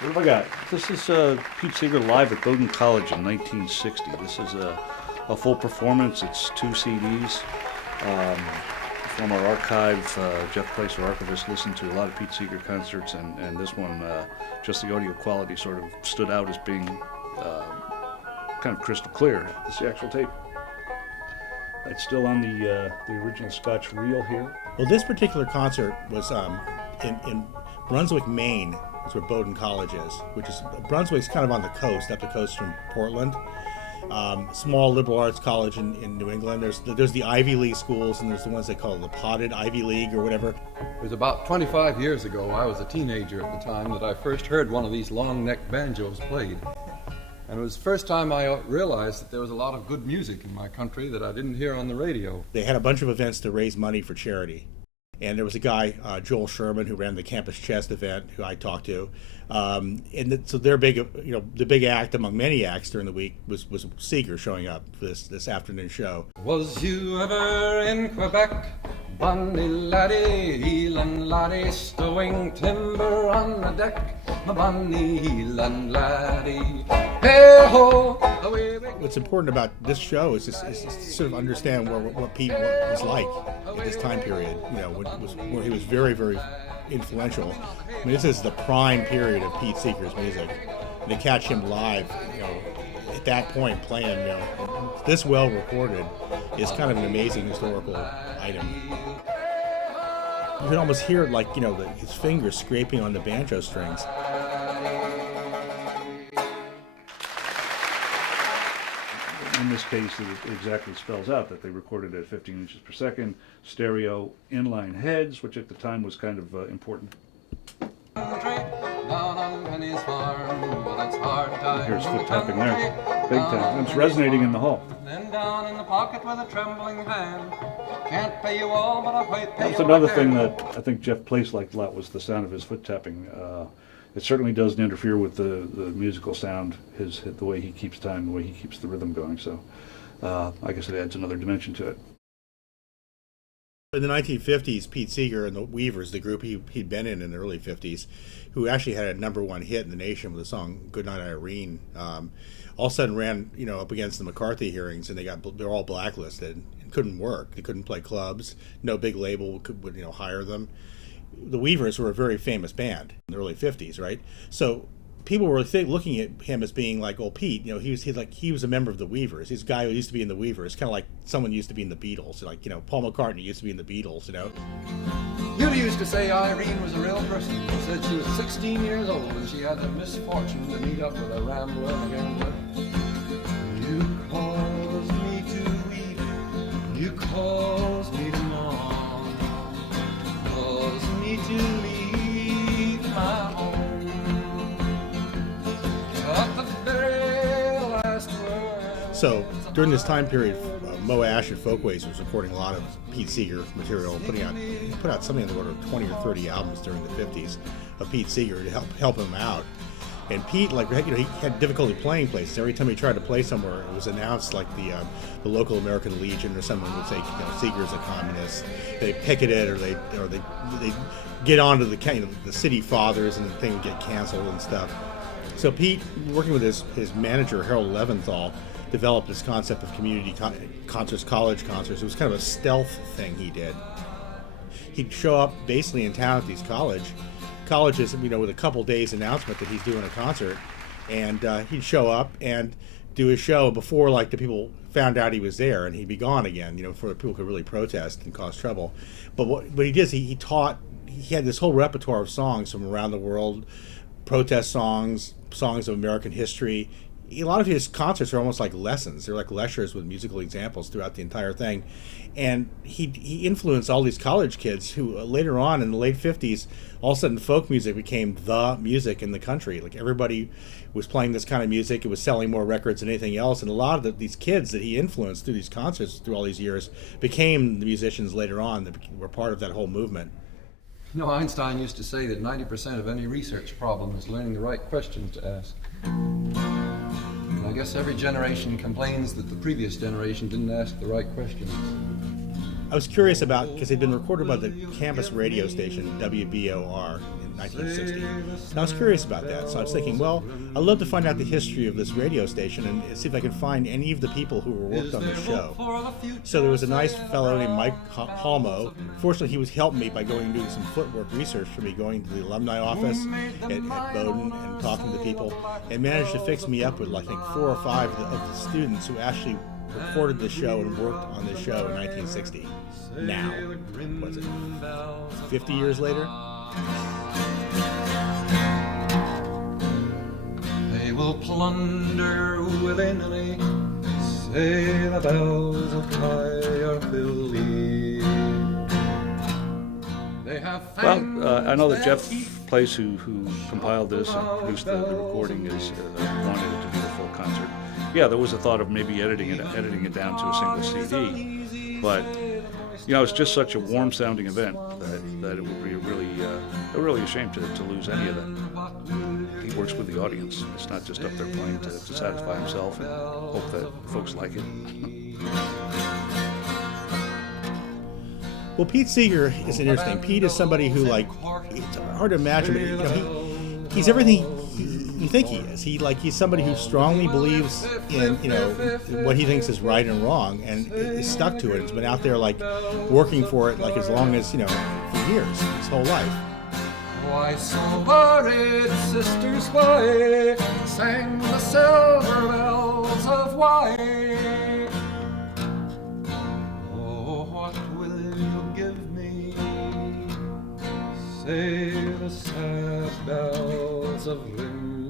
What have I got? This is Pete Seeger live at Bowdoin College in 1960. This is a full performance. It's 2 CDs. From our archive, Jeff Place, our archivist, listened to a lot of Pete Seeger concerts, and this one, just the audio quality sort of stood out as being kind of crystal clear. This is the actual tape. It's still on the original Scotch reel here. Well, this particular concert was in Brunswick, Maine, is where Bowdoin College is, which is, Brunswick's kind of on the coast, up the coast from Portland. Small liberal arts college in New England. There's the Ivy League schools, and there's the ones they call the potted Ivy League or whatever. It was about 25 years ago, I was a teenager at the time, that I first heard one of these long-neck banjos played. And it was the first time I realized that there was a lot of good music in my country that I didn't hear on the radio. They had a bunch of events to raise money for charity. And there was a guy, Joel Sherman, who ran the Campus Chest event, who I talked to. So their big, the big act among many acts during the week was Seeger showing up for this afternoon show. Was you ever in Quebec, bonny laddie, Elan laddie, stowing timber on the deck, my bonny Elan laddie, hey ho, away we go. What's important about this show is to sort of understand what Pete was like at this time period, where he was very, very influential. I mean, this is the prime period of Pete Seeger's music. And to catch him live, at that point playing, this well recorded is kind of an amazing historical item. You can almost hear his fingers scraping on the banjo strings. In this case, it exactly spells out that they recorded at 15 inches per second, stereo inline heads, which at the time was kind of important. Here's foot tapping there, big time. It's resonating in the hall. Then down in the pocket with a trembling hand. Can't pay you all, but I'll pay That's another thing that I think Jeff Place liked a lot, was the sound of his foot tapping. It certainly doesn't interfere with the musical sound, the way he keeps time, the way he keeps the rhythm going. So I guess it adds another dimension to it. In the 1950s, Pete Seeger and the Weavers, the group he'd been in the early 50s, who actually had a #1 hit in the nation with the song "Goodnight Irene," all of a sudden ran up against the McCarthy hearings, and they're all blacklisted and couldn't work. They couldn't play clubs. No big label would hire them. The Weavers were a very famous band in the early 50s, right? So people were looking at him as being like, "Oh, Pete, he was a member of the Weavers. He's a guy who used to be in the Weavers, kind of like someone used to be in the Beatles, Paul McCartney used to be in the Beatles, You used to say Irene was a real person. She said she was 16 years old and she had the misfortune to meet up with a rambler and a gambler. You caused me to weep, you caused me to mourn, caused me to leave my home. So during this time period, Mo Ash at Folkways was recording a lot of Pete Seeger material, he put out something in the order of 20 or 30 albums during the 50s of Pete Seeger to help him out. And Pete, he had difficulty playing places. Every time he tried to play somewhere, it was announced like the local American Legion or someone would say, Seeger's a communist. They picketed, or they get onto the city fathers, and the thing would get canceled and stuff. So Pete, working with his manager Harold Leventhal, developed this concept of community concerts, college concerts. It was kind of a stealth thing he did. He'd show up basically in town at these colleges, with a couple days announcement that he's doing a concert, and he'd show up and do his show before the people found out he was there, and he'd be gone again, before people could really protest and cause trouble. But what he did is he had this whole repertoire of songs from around the world, protest songs of American history. A lot of his concerts are almost like lessons. They're like lectures with musical examples throughout the entire thing. And he influenced all these college kids who later on in the late 50s, all of a sudden folk music became the music in the country. Like everybody was playing this kind of music. It was selling more records than anything else. And a lot of these kids that he influenced through these concerts through all these years became the musicians later on that were part of that whole movement. Einstein used to say that 90% of any research problem is learning the right questions to ask. And I guess every generation complains that the previous generation didn't ask the right questions. I was curious about, because they'd been recorded by the campus radio station WBOR in 1960. And I was curious about that, so I was thinking, well, I'd love to find out the history of this radio station and see if I can find any of the people who worked on the show. So there was a nice fellow named Mike Halmo. Fortunately, he was helping me by going and doing some footwork research for me, going to the alumni office at Bowdoin and talking to people, and managed to fix me up with, I think, 4 or 5 of the students who actually recorded the show and worked on the show in 1960. Now, what's it, 50 years later? They will plunder willingly, say the bells of Tyre-Philly. They have Well, I know that Jeff Place, who compiled this and produced the recording, is wanted it to be a full concert. Yeah, there was a thought of maybe editing it down to a single CD, but it's just such a warm-sounding event that it would be really a shame to lose any of that. He works with the audience. It's not just up there playing to satisfy himself and hope that folks like it. Well, Pete Seeger is interesting. Pete is somebody who, it's hard to imagine, but he's everything you think he is. He's somebody who strongly believes in, what he thinks is right and wrong, and is stuck to it. He's been out there, working for it, as long as, for years, his whole life. Why so worried, sisters, why sang the silver bells of why? Oh, what will you give me? Say the sad bells of Limerick.